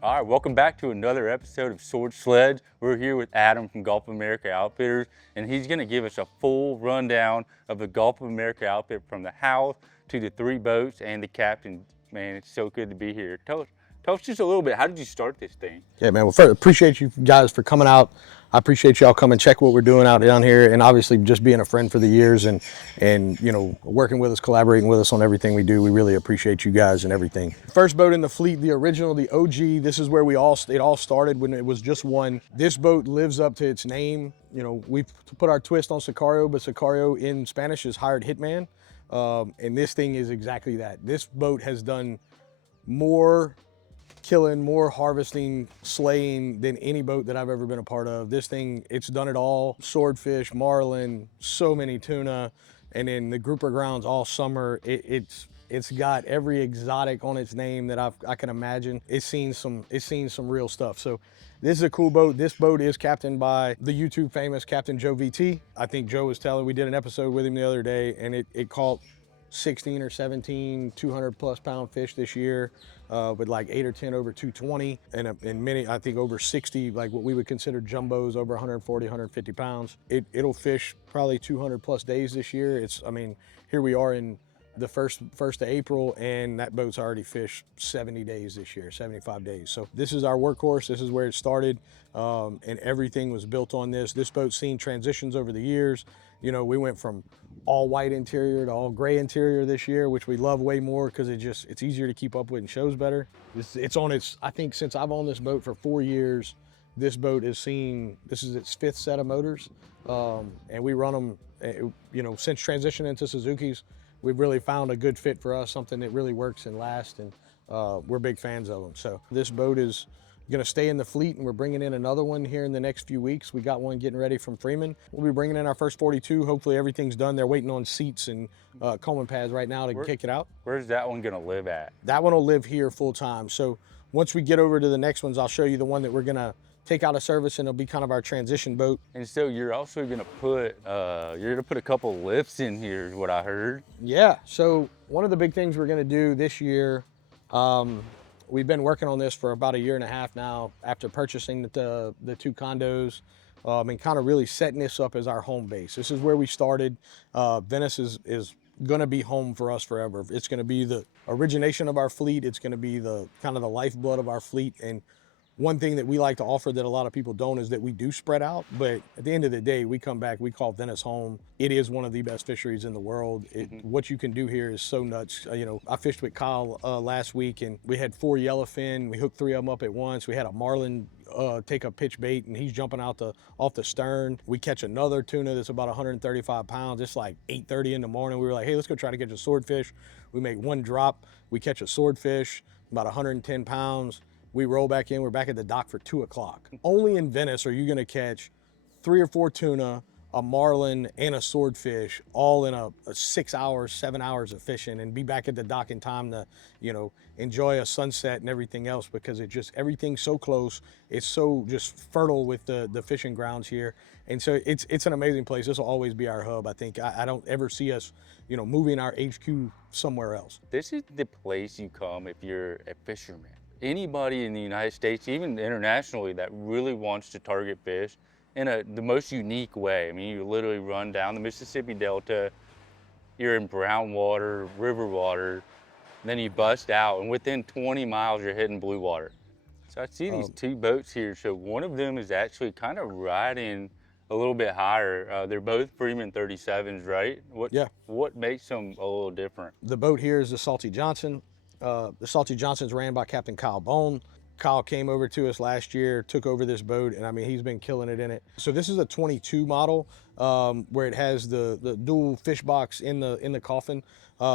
All right, welcome back to another episode of SORD SLEDS. We're here with Adam from Gulf of America Outfitters, and he's going to give us a full rundown of the Gulf of America outfit from the house to the 3 boats and the captain. Man, it's so good to be here. Tell us just a little bit, how did you start this thing? Yeah, man. Well, first, appreciate you guys for coming out. I appreciate y'all coming check what we're doing out down here, and obviously just being a friend for the years and you know, working with us, collaborating with us on everything we do. We really appreciate you guys and everything. First boat in the fleet, the original, the OG. This is where it all started when it was just one. This boat lives up to its name. You know, we've put our twist on Sicario, but Sicario in Spanish is hired hitman, and this thing is exactly that. This boat has done more killing, more harvesting, slaying than any boat that I've ever been a part of. This thing, it's done it all. Swordfish, marlin, so many tuna, and then the grouper grounds all summer. It's got every exotic on its name that I can imagine. It's seen some real stuff. So this is a cool boat. This boat is captained by the YouTube famous Captain Joe VT. I think Joe was telling, we did an episode with him the other day, and it caught 16 or 17 200+ pound fish this year, with like 8 or 10 over 220, and many, I think, over 60, like what we would consider jumbos, over 140, 150 pounds. It'll fish probably 200+ days this year. I mean, here we are in the first of April, and that boat's already fished 70 days this year, 75 days. So this is our workhorse. This is where it started, and everything was built on this. This boat's seen transitions over the years. You know, we went from all white interior to all gray interior this year, which we love way more because it's easier to keep up with and shows better. I think since I've owned this boat for 4 years, this boat has seen, this is its 5th set of motors, and we run them, you know, since transitioning to Suzuki's. We've really found a good fit for us, something that really works and lasts, and we're big fans of them. So this boat is going to stay in the fleet, and we're bringing in another one here in the next few weeks. We got one getting ready from Freeman. We'll be bringing in our first 42. Hopefully everything's done. They're waiting on seats and combing pads right now to kick it out. Where's that one going to live at? That one will live here full time. So once we get over to the next ones, I'll show you the one that we're going to take out of service, and it'll be kind of our transition boat. And so you're also going to put a couple lifts in here, is what I heard. Yeah, so one of the big things we're going to do this year, we've been working on this for about 1.5 years now after purchasing the 2 condos, and kind of really setting this up as our home base. This is where we started. Venice is going to be home for us forever. It's going to be the origination of our fleet. It's going to be the kind of the lifeblood of our fleet. And one thing that we like to offer that a lot of people don't is that we do spread out, but at the end of the day, we come back, we call Venice home. It is one of the best fisheries in the world. What you can do here is so nuts. You know, I fished with Kyle last week, and we had 4 yellowfin. We hooked 3 of them up at once. We had a marlin take a pitch bait, and he's jumping out off the stern. We catch another tuna that's about 135 pounds. It's like 8:30 in the morning. We were like, hey, let's go try to catch a swordfish. We make 1 drop. We catch a swordfish, about 110 pounds. We roll back in, we're back at the dock for 2 o'clock. Only in Venice are you gonna catch 3 or 4 tuna, a marlin, and a swordfish, all in a 6 hours, 7 hours of fishing, and be back at the dock in time to, you know, enjoy a sunset and everything else, because everything's so close. It's so just fertile with the fishing grounds here. And so it's an amazing place. This will always be our hub. I think I don't ever see us, you know, moving our HQ somewhere else. This is the place you come if you're a fisherman. Anybody in the United States, even internationally, that really wants to target fish in the most unique way. I mean, you literally run down the Mississippi Delta, you're in brown water, river water, then you bust out, and within 20 miles, you're hitting blue water. So I see these 2 boats here. So one of them is actually kind of riding a little bit higher. They're both Freeman 37s, right? What makes them a little different? The boat here is the Salty Johnson. The Salty Johnson's ran by Captain Kyle Bone. Kyle came over to us last year, took over this boat, and I mean, he's been killing it in it. So this is a 22 model, where it has the dual fish box in the coffin,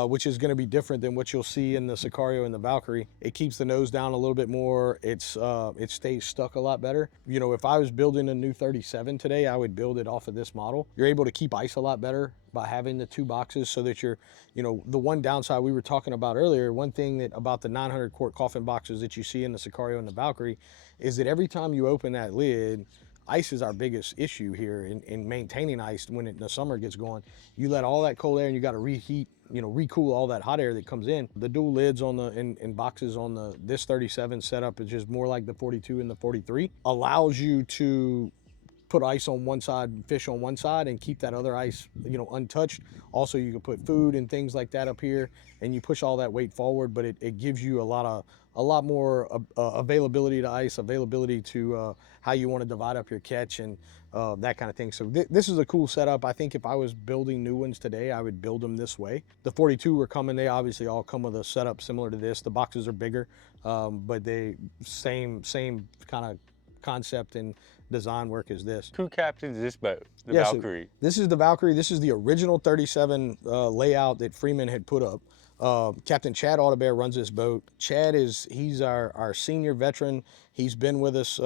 which is going to be different than what you'll see in the Sicario and the Valkyrie. It keeps the nose down a little bit more. It stays stuck a lot better. You know, if I was building a new 37 today, I would build it off of this model. You're able to keep ice a lot better by having the 2 boxes, so that you're, you know, the one downside we were talking about earlier, one thing that about the 900 quart coffin boxes that you see in the Sicario and the Valkyrie is that every time you open that lid, ice is our biggest issue here in maintaining ice when the summer gets going. You let all that cold air and you got to reheat, recool all that hot air that comes in. The dual lids on the in boxes on this 37 setup is just more like the 42 and the 43. Allows you to put ice on one side and fish on one side and keep that other ice, untouched. Also, you can put food and things like that up here, and you push all that weight forward, but it gives you a lot more availability to ice, availability to how you want to divide up your catch and that kind of thing. So this is a cool setup. I think if I was building new ones today, I would build them this way. The 42 were coming. They obviously all come with a setup similar to this. The boxes are bigger, but they same kind of concept and design work as this. Who captains this boat, the Valkyrie? So this is the Valkyrie. This is the original 37 layout that Freeman had put up. Captain Chad Audebert runs this boat. Chad he's our senior veteran. He's been with us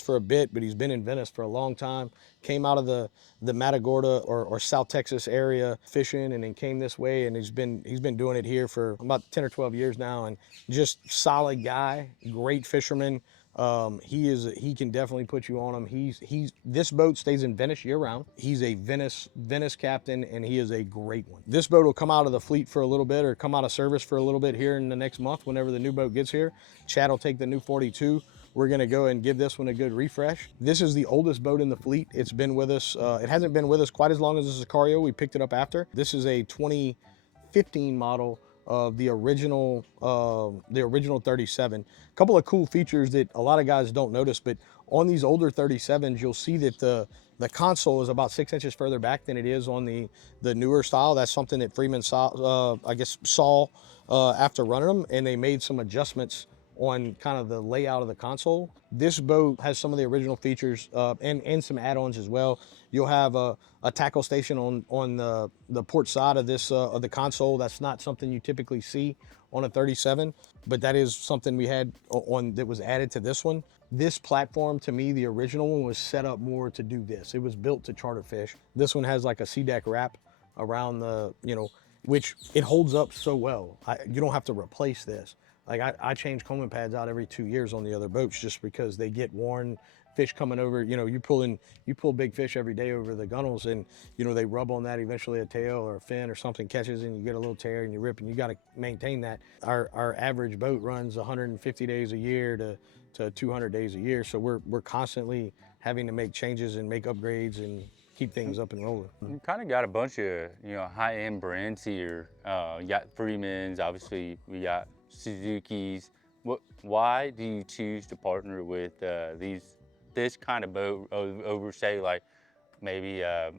for a bit, but he's been in Venice for a long time. Came out of the Matagorda or South Texas area fishing, and then came this way, and he's been doing it here for about 10 or 12 years now, and just solid guy, great fisherman. He can definitely put you on him. This boat stays in Venice year round. He's a Venice captain, and he is a great one. This boat will come out of the fleet for a little bit, or come out of service for a little bit here in the next month whenever the new boat gets here. Chad will take the new 42. We're gonna go and give this one a good refresh. This is the oldest boat in the fleet. It's been with us, it hasn't been with us quite as long as the Sicario. We picked it up after. This is a 2015 model of the original 37. A couple of cool features that a lot of guys don't notice, but on these older 37s, you'll see that the console is about 6 inches further back than it is on the newer style. That's something that Freeman saw after running them, and they made some adjustments on kind of the layout of the console. This boat has some of the original features and some add-ons as well. You'll have a tackle station on the port side of this of the console. That's not something you typically see on a 37, but that is something we had that was added to this one. This platform, to me, the original one was set up more to do this. It was built to charter fish. This one has like a sea deck wrap around which it holds up so well. You don't have to replace this. Like I change combing pads out every 2 years on the other boats just because they get worn. Fish coming over, you pull big fish every day over the gunnels, and they rub on that. Eventually a tail or a fin or something catches and you get a little tear and you rip, and you got to maintain that. Our average boat runs 150 days a year to 200 days a year, so we're constantly having to make changes and make upgrades and keep things up and rolling. You kind of got a bunch of high-end brands here. You got Freemans, obviously we got Suzuki's. Why do you choose to partner with this kind of boat over, say, like maybe a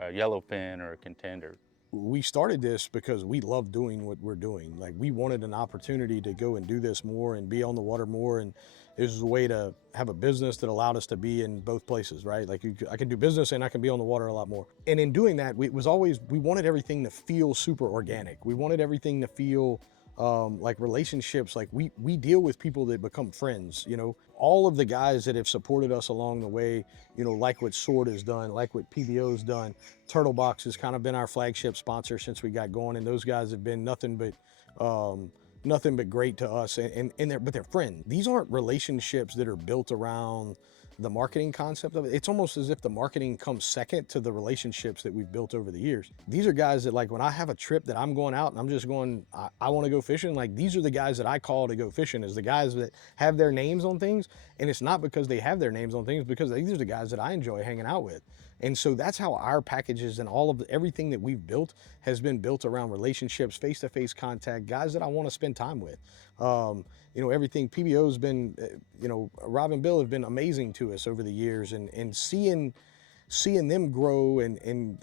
yellowfin or a contender? We started this because we love doing what we're doing. Like, we wanted an opportunity to go and do this more and be on the water more, and it was a way to have a business that allowed us to be in both places, right? Like, I can do business and I can be on the water a lot more. And in doing that, we wanted everything to feel super organic. We wanted everything to feel like relationships. Like, we deal with people that become friends. All of the guys that have supported us along the way, like what SORD has done, like what PBO's done. Turtle Box has kind of been our flagship sponsor since we got going, and those guys have been nothing but great to us, but they're friends. These aren't relationships that are built around the marketing concept of it. It's almost as if the marketing comes second to the relationships that we've built over the years. These are guys that, like, when I have a trip that I'm going out and I'm just going, I want to go fishing, like, these are the guys that I call to go fishing, is the guys that have their names on things. And it's not because they have their names on things, because these are the guys that I enjoy hanging out with. And so that's how our packages and all of everything that we've built has been built around relationships, face-to-face contact, guys that I want to spend time with. Everything PBO's been, Rob and Bill have been amazing to us over the years, and seeing them grow and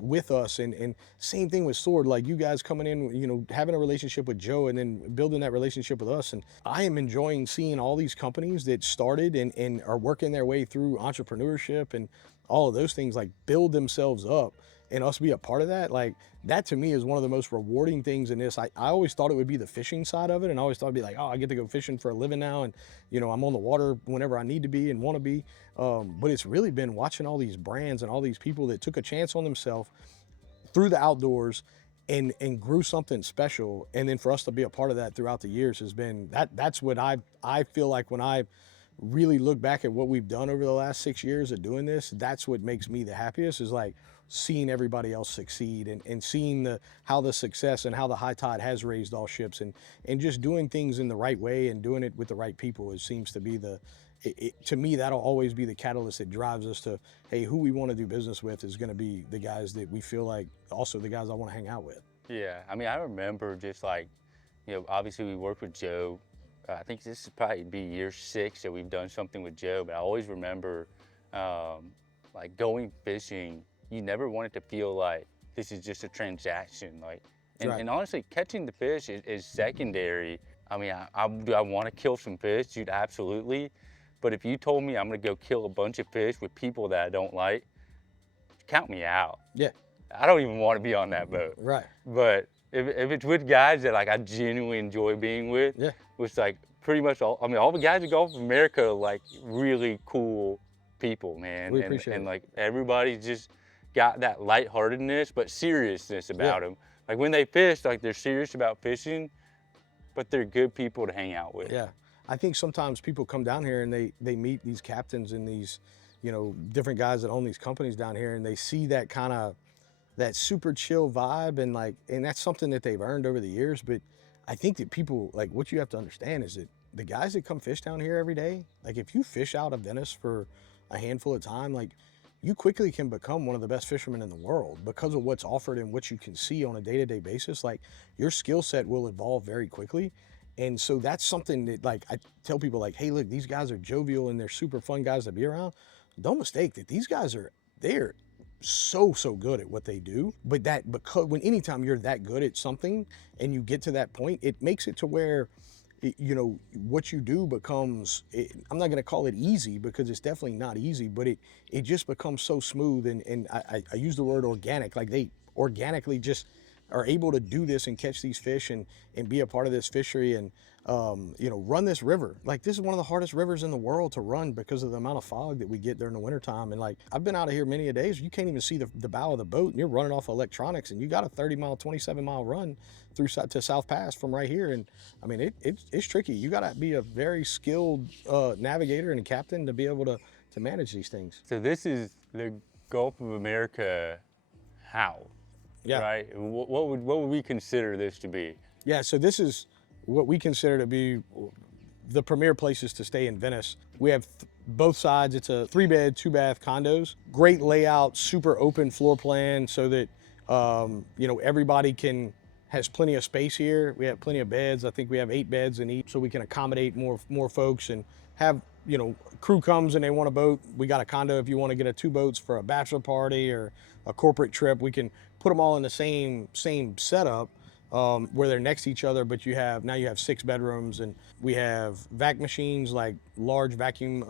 with us, and same thing with SORD, like you guys coming in, having a relationship with Joe and then building that relationship with us. And I am enjoying seeing all these companies that started and are working their way through entrepreneurship and all of those things, like, build themselves up, and us be a part of that. Like, that to me is one of the most rewarding things in this. I always thought it would be the fishing side of it, and I always thought it'd be like, oh, I get to go fishing for a living now, and I'm on the water whenever I need to be and want to be. But it's really been watching all these brands and all these people that took a chance on themselves through the outdoors and grew something special. And then for us to be a part of that throughout the years has been, that's what I feel like when I really look back at what we've done over the last 6 years of doing this, that's what makes me the happiest, is like seeing everybody else succeed, and seeing how the success and how the high tide has raised all ships, and just doing things in the right way and doing it with the right people. It seems to be to me, that'll always be the catalyst that drives us to, hey, who we want to do business with is going to be the guys that we feel like also the guys I want to hang out with. Yeah, I mean, I remember just like, obviously we worked with Joe. I think this is probably be year 6 that we've done something with Joe, but I always remember like going fishing, you never want it to feel like this is just a transaction. Like, and honestly, catching the fish is secondary. I mean, do I want to kill some fish? Dude, absolutely. But if you told me I'm gonna go kill a bunch of fish with people that I don't like, count me out. Yeah. I don't even want to be on that boat. Right. But if it's with guys that like I genuinely enjoy being with, yeah, which like pretty much all the guys at Gulf of America are like really cool people, man. We appreciate it. And like everybody's just got that lightheartedness but seriousness about them. Like when they fish, like they're serious about fishing, but they're good people to hang out with. Yeah. I think sometimes people come down here and they meet these captains and these, different guys that own these companies down here, and they see that kind of, that super chill vibe, and that's something that they've earned over the years. But I think that people, like, what you have to understand is that the guys that come fish down here every day, like if you fish out of Venice for a handful of time, like you quickly can become one of the best fishermen in the world because of what's offered and what you can see on a day-to-day basis. Like your skill set will evolve very quickly. And so that's something that, like, I tell people, like, hey, look, these guys are jovial and they're super fun guys to be around. Don't mistake that these guys they're so good at what they do. But because anytime you're that good at something and you get to that point, it makes it to where, what you do becomes, I'm not going to call it easy because it's definitely not easy, but it just becomes so smooth. And I use the word organic, like they organically just are able to do this and catch these fish and be a part of this fishery and, run this river. Like this is one of the hardest rivers in the world to run because of the amount of fog that we get during the wintertime. And like, I've been out of here many a days, you can't even see the bow of the boat and you're running off electronics and you got a 30-mile, 27-mile run through to South Pass from right here. And I mean, it's tricky. You got to be a very skilled navigator and a captain to be able to manage these things. So this is the Gulf of America how? Yeah. Right? What would we consider this to be? Yeah, so this is what we consider to be the premier places to stay in Venice. We have both sides. It's a 3-bed, 2-bath condos. Great layout, super open floor plan so that, everybody has plenty of space here. We have plenty of beds. I think we have 8 beds in each so we can accommodate more folks and have, crew comes and they want a boat. We got a condo if you want to get 2 boats for a bachelor party or a corporate trip. We can put them all in the same setup where they're next to each other, but now you have 6 bedrooms, and we have vac machines, like large vacuum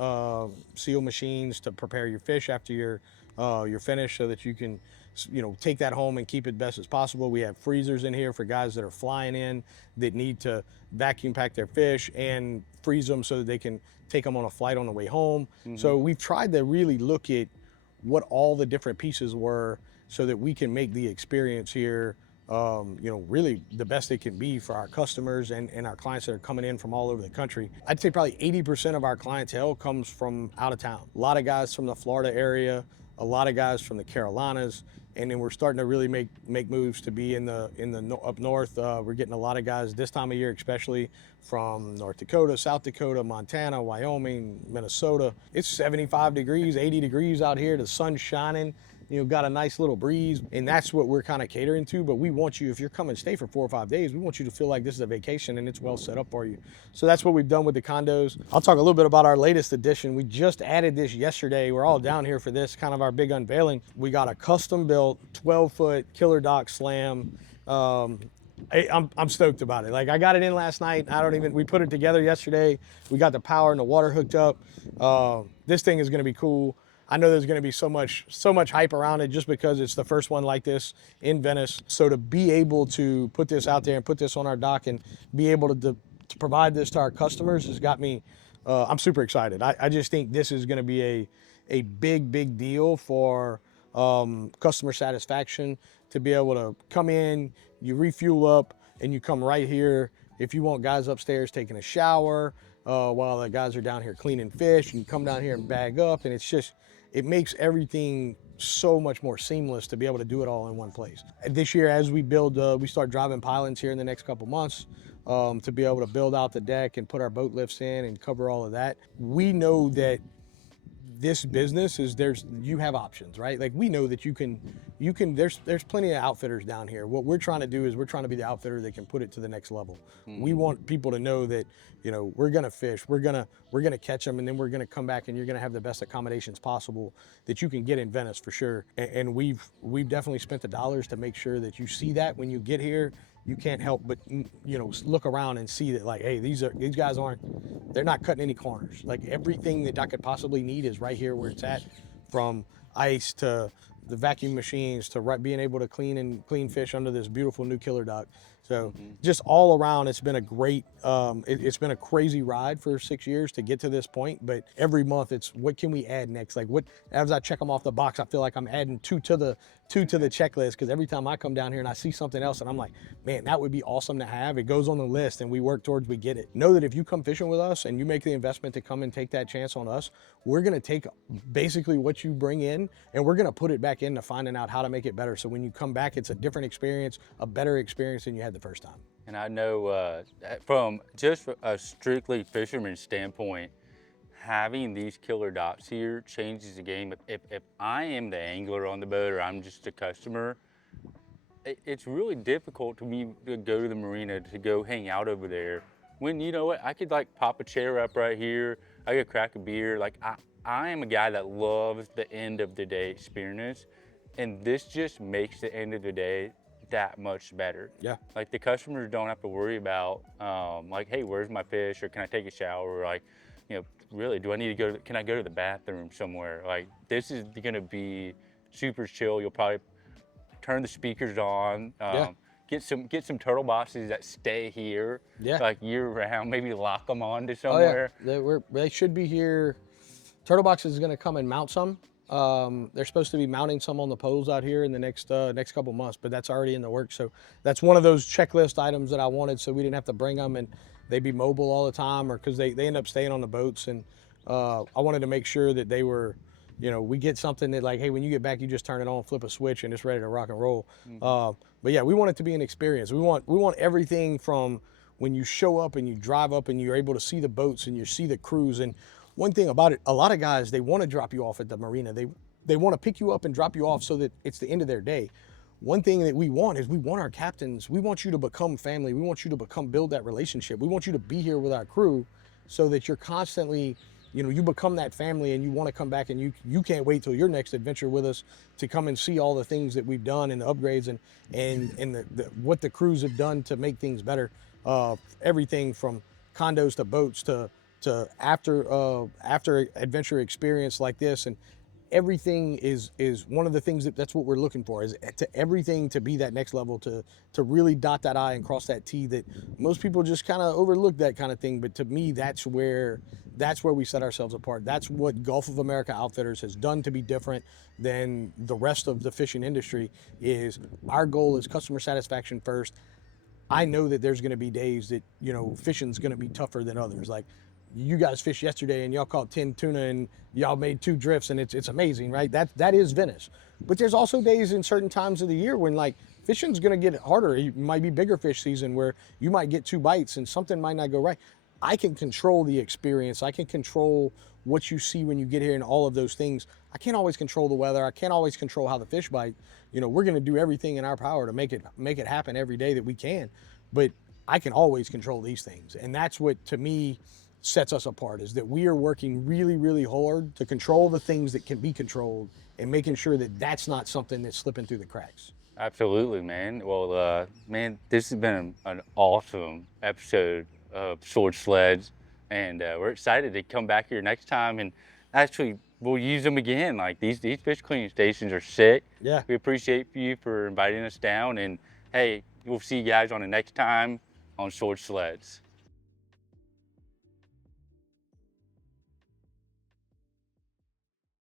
seal machines to prepare your fish after you're finished so that you can take that home and keep it best as possible. We have freezers in here for guys that are flying in that need to vacuum pack their fish and freeze them so that they can take them on a flight on the way home. Mm-hmm. So we've tried to really look at what all the different pieces were so that we can make the experience here really the best it can be for our customers and our clients that are coming in from all over the country. I'd say probably 80% of our clientele comes from out of town. A lot of guys from the Florida area, a lot of guys from the Carolinas, and then we're starting to really make moves to be in the up north. We're getting a lot of guys this time of year, especially from North Dakota, South Dakota, Montana, Wyoming, Minnesota. It's 75 degrees, 80 degrees out here. The sun's shining. Got a nice little breeze, and that's what we're kind of catering to. But we want you, if you're coming to stay for 4 or 5 days, we want you to feel like this is a vacation and it's well set up for you. So that's what we've done with the condos. I'll talk a little bit about our latest addition. We just added this yesterday. We're all down here for this, kind of our big unveiling. We got a custom built 12-foot killer dock slam. I'm stoked about it. Like, I got it in last night. We put it together yesterday. We got the power and the water hooked up. This thing is gonna be cool. I know there's going to be so much hype around it just because it's the first one like this in Venice. So to be able to put this out there and put this on our dock and be able to provide this to our customers has got me, I'm super excited. I just think this is going to be a big deal for customer satisfaction, to be able to come in, you refuel up, and you come right here. If you want guys upstairs taking a shower, while the guys are down here cleaning fish. You can come down here and bag up, and it makes everything so much more seamless to be able to do it all in one place. This year, as we build, we start driving pilings here in the next couple months to be able to build out the deck and put our boat lifts in and cover all of that. We know that this business is you have options, right? Like we know that there's plenty of outfitters down here. What we're trying to do is we're trying to be the outfitter that can put it to the next level. We want people to know that, we're gonna fish, we're gonna catch them, and then we're gonna come back and you're gonna have the best accommodations possible that you can get in Venice for sure. And we've definitely spent the dollars to make sure that you see that when you get here. You can't help but look around and see that, like, hey, these guys they're not cutting any corners. Like everything that I could possibly need is right here where it's at, from ice to the vacuum machines to being able to clean fish under this beautiful new killer dock. So just all around, it's been a great, it's been a crazy ride for 6 years to get to this point. But every month it's, what can we add next? Like as I check them off the box, I feel like I'm adding two to the checklist, because every time I come down here and I see something else and I'm like, man, that would be awesome to have. It goes on the list and we work towards, we get it. Know that if you come fishing with us and you make the investment to come and take that chance on us, we're gonna take basically what you bring in and we're gonna put it back into finding out how to make it better. So when you come back, it's a different experience, a better experience than you had the first time. And I know from just a strictly fisherman standpoint, having these killer docks here changes the game. If I am the angler on the boat or I'm just a customer, it's really difficult to me to go to the marina to go hang out over there. When, you know what, I could like pop a chair up right here, I could crack a beer. Like I am a guy that loves the end of the day experience, and this just makes the end of the day that much better. Yeah. Like the customers don't have to worry about like, hey, where's my fish, or can I take a shower, or like, really, do I need to can I go to the bathroom somewhere? Like, this is gonna be super chill. You'll probably turn the speakers on, get some turtle boxes that stay here, like year round, maybe lock them on to somewhere. Oh, yeah. They should be here. Turtle Box is gonna come and mount some. They're supposed to be mounting some on the poles out here in the next couple months, but that's already in the works. So that's one of those checklist items that I wanted, so we didn't have to bring them and they'd be mobile all the time, or because they end up staying on the boats. And I wanted to make sure that they were, we get something that, like, hey, when you get back, you just turn it on, flip a switch, and it's ready to rock and roll. But yeah, we want it to be an experience. We want everything from when you show up and you drive up and you're able to see the boats and you see the crews. And one thing about it, a lot of guys, they want to drop you off at the marina. They want to pick you up and drop you off so that it's the end of their day. One thing that we want is we want our captains, we want you to become family. We want you to build that relationship. We want you to be here with our crew so that you're constantly, you become that family and you want to come back, and you can't wait till your next adventure with us to come and see all the things that we've done and the upgrades and what the crews have done to make things better. Everything from condos to boats to after adventure experience like this, and everything is one of the things that's what we're looking for, is to everything to be that next level, to really dot that I and cross that T, that most people just kind of overlook that kind of thing. But to me, that's where we set ourselves apart. That's what Gulf of America Outfitters has done to be different than the rest of the fishing industry. Is our goal is customer satisfaction first. I know that there's going to be days that fishing's going to be tougher than others. Like, you guys fished yesterday and y'all caught 10 tuna and y'all made 2 drifts, and it's amazing, right? That is Venice. But there's also days in certain times of the year when, like, fishing's gonna get harder. It might be bigger fish season where you might get 2 bites and something might not go right. I can control the experience. I can control what you see when you get here and all of those things. I can't always control the weather. I can't always control how the fish bite. We're gonna do everything in our power to make it happen every day that we can. But I can always control these things. And that's what, to me, sets us apart, is that we are working really, really hard to control the things that can be controlled and making sure that that's not something that's slipping through the cracks. Absolutely, man. Well, man, this has been an awesome episode of SORD SLEDS, and we're excited to come back here next time, and actually we'll use them again. Like, these fish cleaning stations are sick. Yeah. We appreciate you for inviting us down, and hey, we'll see you guys on the next time on SORD SLEDS.